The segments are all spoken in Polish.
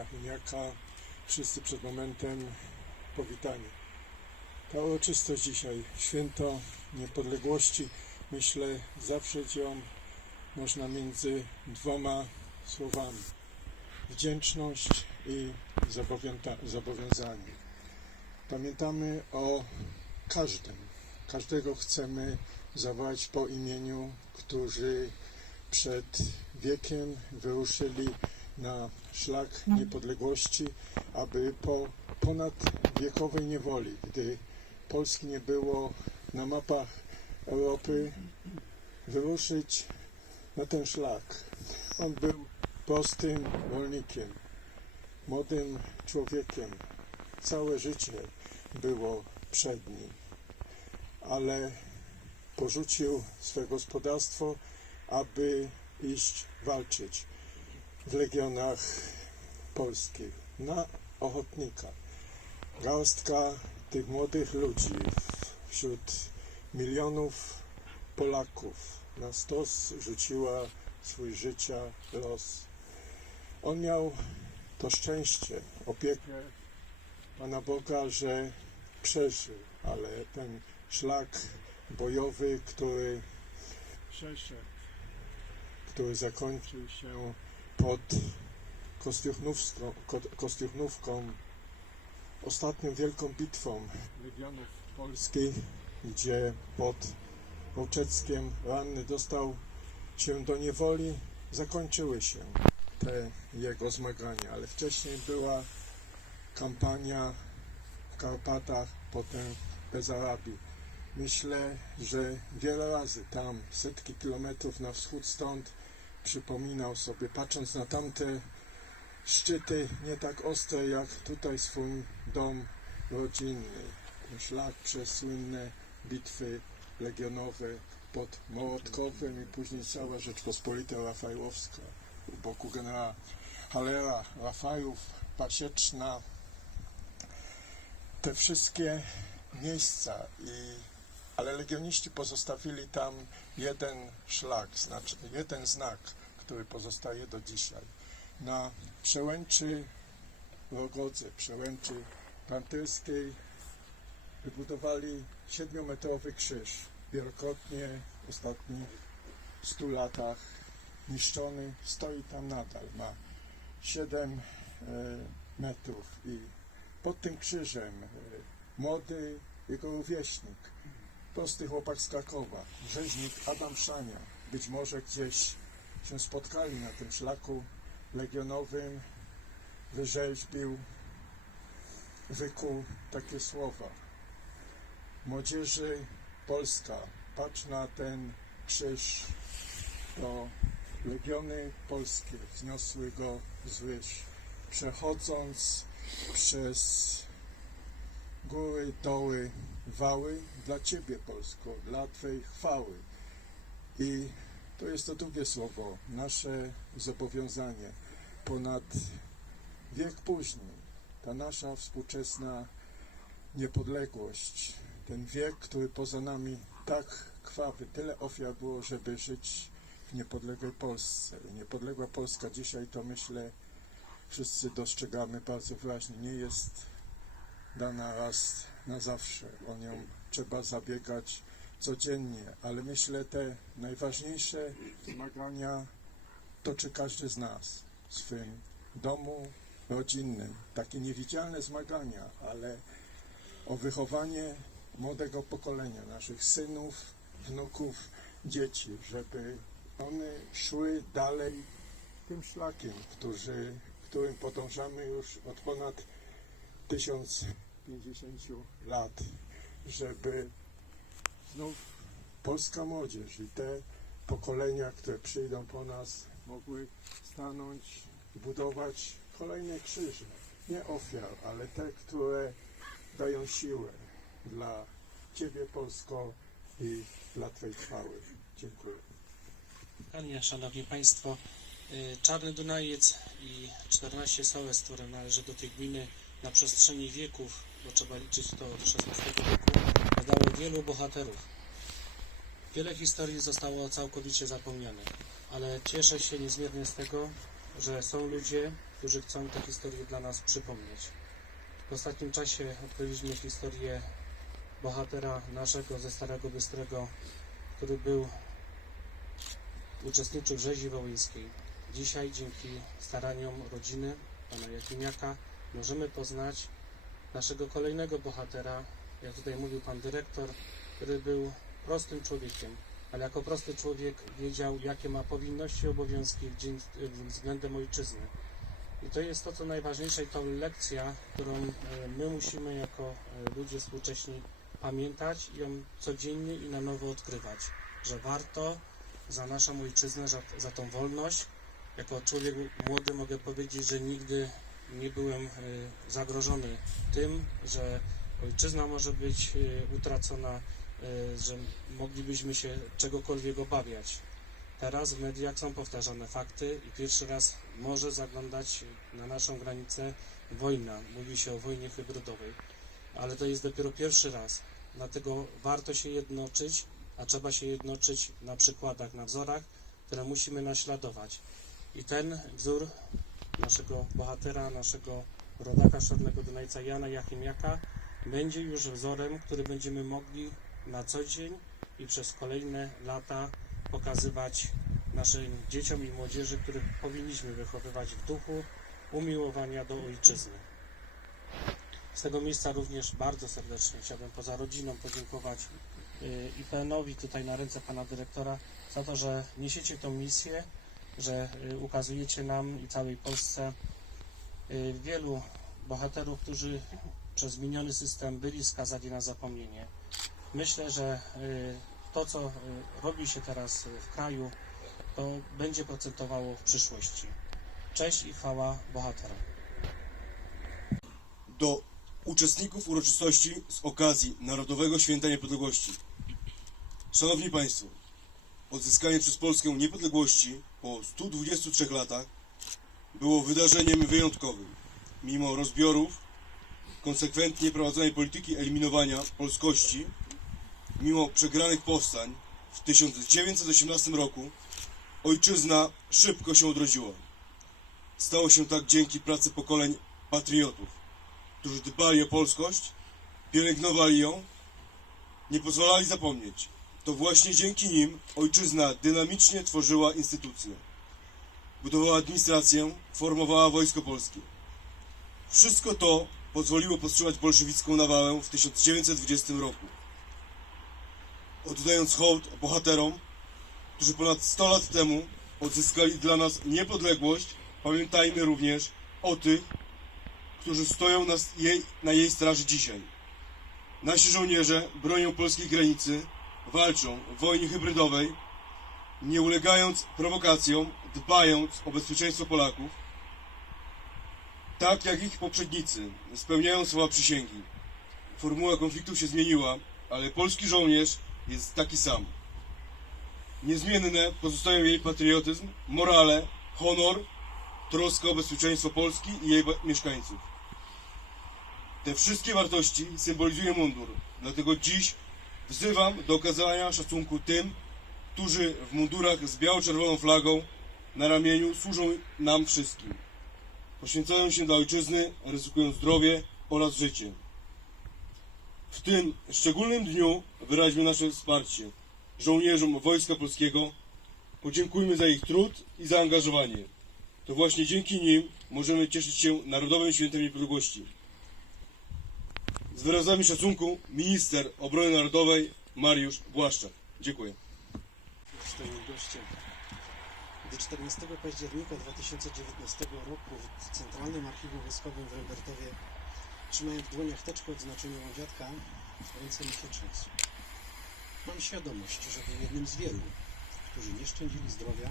Rachumiaka, wszyscy przed momentem powitanie. Ta uroczystość dzisiaj, święto niepodległości, myślę, zawrzeć ją można między dwoma słowami. Wdzięczność i zobowiązanie. Pamiętamy o każdym. Każdego chcemy zawołać po imieniu, którzy przed wiekiem wyruszyli na szlak no. niepodległości, aby po ponadwiekowej niewoli, gdy Polski nie było na mapach Europy, wyruszyć na ten szlak. On był prostym wolnikiem, młodym człowiekiem. Całe życie było przed nim, ale porzucił swe gospodarstwo, aby iść walczyć w legionach polskich, na ochotnika. gałstka tych młodych ludzi wśród milionów Polaków na stos rzuciła swój życia los. On miał to szczęście, opiekę Pana Boga, że przeżył, ale ten szlak bojowy, który przeszedł, który zakończył się pod Kostiuchnówką, Kostiuchnówką ostatnią wielką bitwą Legionów Polskiej, gdzie pod Wołczeckiem ranny dostał się do niewoli, zakończyły się te jego zmagania, ale wcześniej była kampania w Karpatach, potem bez Arabii. Myślę, że wiele razy tam, setki kilometrów na wschód stąd, przypominał sobie, patrząc na tamte szczyty, nie tak ostre jak tutaj swój dom rodzinny, szlak przez słynne bitwy legionowe pod Mołotkowem i później cała Rzeczpospolita Rafajłowska u boku generała Halera, Rafajów, Pasieczna, te wszystkie miejsca i ale legioniści pozostawili tam jeden szlak, znaczy jeden znak, który pozostaje do dzisiaj. Na przełęczy Rogodzy, przełęczy Panterskiej wybudowali siedmiometrowy krzyż, wielokrotnie w ostatnich stu latach niszczony, stoi tam nadal, ma 7 e, metrów i pod tym krzyżem e, młody jego rówieśnik prosty chłopak z Krakowa, rzeźnik Adam Szania. Być może gdzieś się spotkali na tym szlaku legionowym, wyrzeźbił, wykuł takie słowa. Młodzieży Polska, patrz na ten krzyż, to legiony polskie wzniosły go z łyż. Przechodząc przez góry, doły, wały dla Ciebie, Polsko, dla Twojej chwały. I to jest to drugie słowo, nasze zobowiązanie. Ponad wiek później, ta nasza współczesna niepodległość, ten wiek, który poza nami tak krwawy, tyle ofiar było, żeby żyć w niepodległej Polsce. Niepodległa Polska dzisiaj to myślę, wszyscy dostrzegamy bardzo wyraźnie, nie jest dana raz na zawsze. O nią trzeba zabiegać codziennie, ale myślę te najważniejsze zmagania toczy każdy z nas w swym domu rodzinnym. Takie niewidzialne zmagania, ale o wychowanie młodego pokolenia, naszych synów, wnuków, dzieci, żeby one szły dalej tym szlakiem, którzy, którym podążamy już od ponad 1050 lat, żeby znów polska młodzież i te pokolenia, które przyjdą po nas, mogły stanąć, budować kolejne krzyże. Nie ofiar, ale te, które dają siłę dla Ciebie, Polsko, i dla Twojej chwały. Dziękuję. Ania, Szanowni Państwo, y, Czarny Dunajiec i 14 Sołec, które należy do tej gminy, na przestrzeni wieków, bo trzeba liczyć to od XVI wieku, badało wielu bohaterów. Wiele historii zostało całkowicie zapomnianych, ale cieszę się niezmiernie z tego, że są ludzie, którzy chcą te historie dla nas przypomnieć. W ostatnim czasie odkryliśmy historię bohatera naszego ze Starego Bystrego, który był uczestniczył w rzezi wołyńskiej. Dzisiaj dzięki staraniom rodziny pana Jakimiaka możemy poznać naszego kolejnego bohatera. Jak tutaj mówił pan dyrektor, który był prostym człowiekiem, ale jako prosty człowiek wiedział, jakie ma powinności i obowiązki względem ojczyzny. I to jest to, co najważniejsze, i to lekcja, którą e, my musimy jako e, ludzie współcześni pamiętać i ją codziennie i na nowo odkrywać, że warto za naszą ojczyznę, za, za tą wolność. Jako człowiek młody mogę powiedzieć, że nigdy nie byłem e, zagrożony tym, że ojczyzna może być e, utracona, e, że moglibyśmy się czegokolwiek obawiać. Teraz w mediach są powtarzane fakty i pierwszy raz może zaglądać na naszą granicę wojna. Mówi się o wojnie hybrydowej, ale to jest dopiero pierwszy raz. Dlatego warto się jednoczyć, a trzeba się jednoczyć na przykładach, na wzorach, które musimy naśladować. I ten wzór naszego bohatera, naszego rodaka szarnego Dunajca Jana Jachimiaka będzie już wzorem, który będziemy mogli na co dzień i przez kolejne lata pokazywać naszym dzieciom i młodzieży, których powinniśmy wychowywać w duchu umiłowania do ojczyzny. Z tego miejsca również bardzo serdecznie chciałbym poza rodziną podziękować y, IPN-owi tutaj na ręce pana dyrektora za to, że niesiecie tę misję że y, ukazujecie nam i całej Polsce y, wielu bohaterów, którzy przez miniony system byli skazani na zapomnienie. Myślę, że y, to, co robi się teraz w kraju, to będzie procentowało w przyszłości. Cześć i chwała bohaterom. Do uczestników uroczystości z okazji Narodowego Święta Niepodległości. Szanowni Państwo, Odzyskanie przez Polskę niepodległości po 123 latach było wydarzeniem wyjątkowym. Mimo rozbiorów, konsekwentnie prowadzonej polityki eliminowania polskości, mimo przegranych powstań, w 1918 roku ojczyzna szybko się odrodziła. Stało się tak dzięki pracy pokoleń patriotów, którzy dbali o polskość, pielęgnowali ją, nie pozwalali zapomnieć. To właśnie dzięki nim ojczyzna dynamicznie tworzyła instytucje. Budowała administrację, formowała Wojsko Polskie. Wszystko to pozwoliło powstrzymać bolszewicką nawałę w 1920 roku. Oddając hołd bohaterom, którzy ponad 100 lat temu odzyskali dla nas niepodległość, pamiętajmy również o tych, którzy stoją na jej, na jej straży dzisiaj. Nasi żołnierze bronią polskiej granicy, walczą w wojnie hybrydowej, nie ulegając prowokacjom, dbając o bezpieczeństwo Polaków, tak jak ich poprzednicy spełniają słowa przysięgi. Formuła konfliktu się zmieniła, ale polski żołnierz jest taki sam. Niezmienne pozostają jej patriotyzm, morale, honor, troska o bezpieczeństwo Polski i jej mieszkańców. Te wszystkie wartości symbolizuje mundur, dlatego dziś Wzywam do okazania szacunku tym, którzy w mundurach z biało-czerwoną flagą na ramieniu służą nam wszystkim. Poświęcają się dla ojczyzny, ryzykują zdrowie oraz życie. W tym szczególnym dniu wyraźmy nasze wsparcie żołnierzom Wojska Polskiego. Podziękujmy za ich trud i zaangażowanie. To właśnie dzięki nim możemy cieszyć się Narodowym Świętem Niepodległości. Z wyrazami szacunku minister obrony narodowej Mariusz Błaszczak. Dziękuję. Dostojni goście. Gdy 14 października 2019 roku w Centralnym Archiwum Wojskowym w Rembertowie trzymałem w dłoniach teczkę odznaczeniową dziadka, ręce mi się trzęsły. Mam świadomość, że był jednym z wielu, którzy nie szczędzili zdrowia,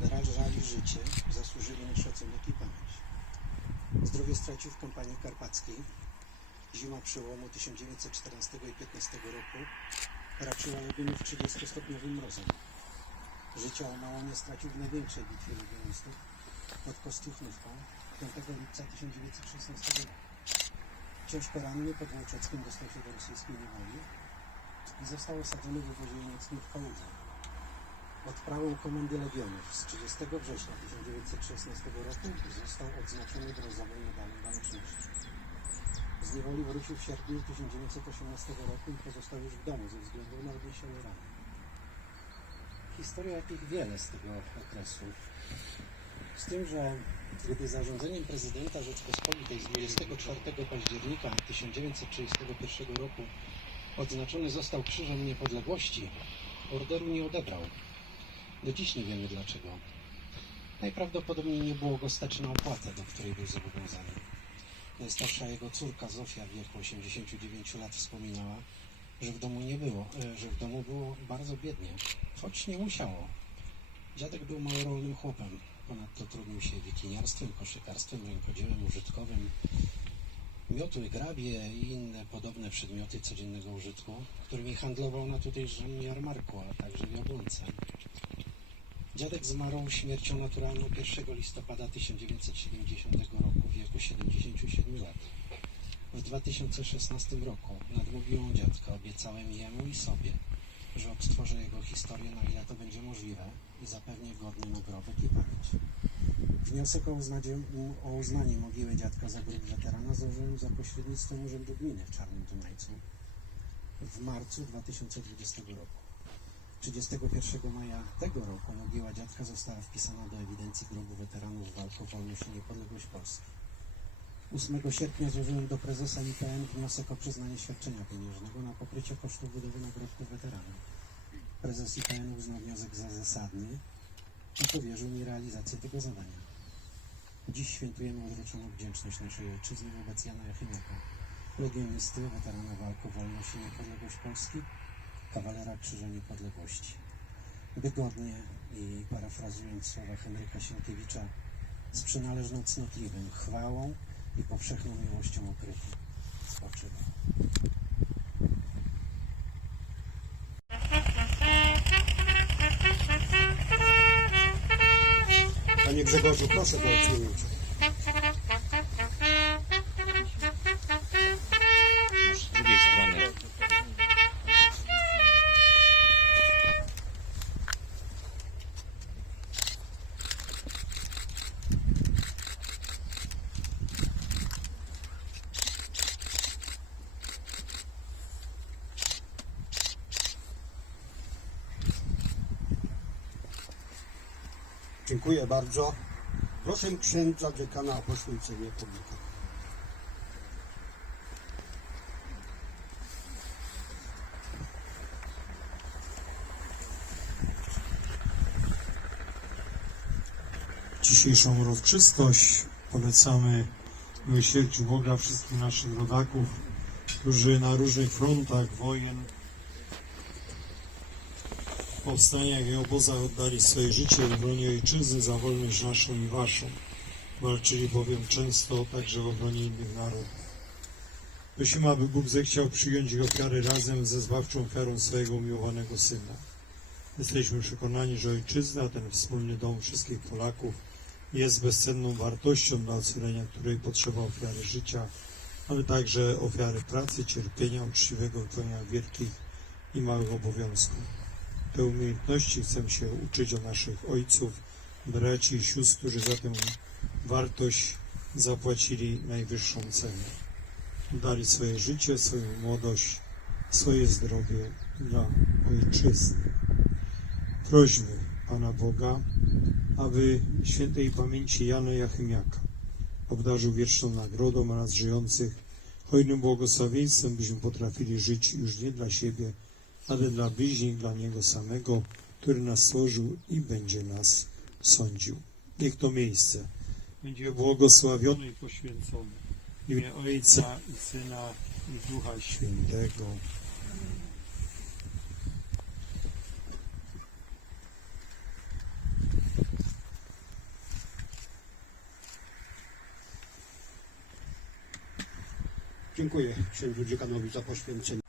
narażali życie, zasłużyli na szacunek i pamięć. Zdrowie stracił w kampanii karpackiej Zima przełomu 1914 i 15 roku raczyła jedynie w 30-stopniowym mrozem. Życia mało nie stracił w największej bitwie legionistów pod Kostuchnówką 5 lipca 1916 roku. Ciężko ranny pod Włóczeckim dostał się do rosyjskiej niewoli i został osadzony w obozie niemieckim w Kałudze. Odprawą komendy Legionów z 30 września 1916 roku został odznaczony brązowym medalem waleczności. Z niewoli wrócił w sierpniu 1918 roku i pozostał już w domu ze względu na odniesione rany. Historia jakich wiele z tego okresu. Z tym, że gdy zarządzeniem prezydenta Rzeczpospolitej z 24 października 1931 roku odznaczony został Krzyżem Niepodległości, orderu nie odebrał. Do dziś nie wiemy dlaczego. Najprawdopodobniej nie było go stać na opłatę, do której był zobowiązany. Starsza jego córka Zofia w wieku 89 lat wspominała, że w domu nie było, e, że w domu było bardzo biednie, choć nie musiało. Dziadek był małorolnym chłopem, ponadto trudnił się wikiniarstwem, koszykarstwem, rękodziełem użytkowym. Miotły, grabie i inne podobne przedmioty codziennego użytku, którymi handlował na tutejszym jarmarku, a także w Jabłonce. Dziadek zmarł śmiercią naturalną 1 listopada 1970 roku w wieku 77 lat. W 2016 roku nad mogiłą dziadka obiecałem jemu i sobie, że odtworzę jego historię na ile to będzie możliwe i zapewnię godny nagrobek i pamięć. Wniosek o, o uznanie mogiły dziadka za grób weterana złożyłem za pośrednictwem Urzędu Gminy w Czarnym Dunajcu w marcu 2020 roku. 31 maja tego roku mogila dziadka została wpisana do ewidencji grobu weteranów walk o wolność i niepodległość Polski. 8 sierpnia złożyłem do prezesa IPN wniosek o przyznanie świadczenia pieniężnego na pokrycie kosztów budowy nagrobku weteranów. Prezes IPN uznał wniosek za zasadny i powierzył mi realizację tego zadania. Dziś świętujemy odroczoną wdzięczność naszej ojczyzny wobec Jana Jachimiaka, legionisty, weterana walk o wolność i niepodległość Polski, kawalera Krzyża Niepodległości. Wygodnie i parafrazując słowa Henryka Sienkiewicza, z przynależną cnotliwym chwałą i powszechną miłością ukrytą. Spoczywa. Panie Grzegorzu, proszę o przyjęcie. Dziękuję bardzo. Proszę księdza dziekana o poświęcenie pomnika. Dzisiejszą uroczystość polecamy miłosierdziu Boga wszystkim naszych rodaków, którzy na różnych frontach wojen powstaniach i obozach oddali swoje życie w obronie ojczyzny za wolność naszą i waszą. Walczyli bowiem często także w obronie innych narodów. Prosimy, aby Bóg zechciał przyjąć ich ofiary razem ze zbawczą ofiarą swojego umiłowanego Syna. Jesteśmy przekonani, że Ojczyzna, ten wspólny dom wszystkich Polaków, jest bezcenną wartością dla ocalenia, której potrzeba ofiary życia, ale także ofiary pracy, cierpienia, uczciwego wykonania wielkich i małych obowiązków. Te umiejętności chcemy się uczyć o naszych ojców, braci i sióstr, którzy za tę wartość zapłacili najwyższą cenę. Dali swoje życie, swoją młodość, swoje zdrowie dla ojczyzny. Prośmy Pana Boga, aby świętej pamięci Jana Jachymiaka obdarzył wieczną nagrodą oraz żyjących hojnym błogosławieństwem, byśmy potrafili żyć już nie dla siebie, ale dla bliźnich, dla Niego samego, który nas stworzył i będzie nas sądził. Niech to miejsce będzie błogosławione i poświęcone. W imię Ojca i Syna i Ducha Świętego. Dziękuję księdzu dziekanowi za poświęcenie.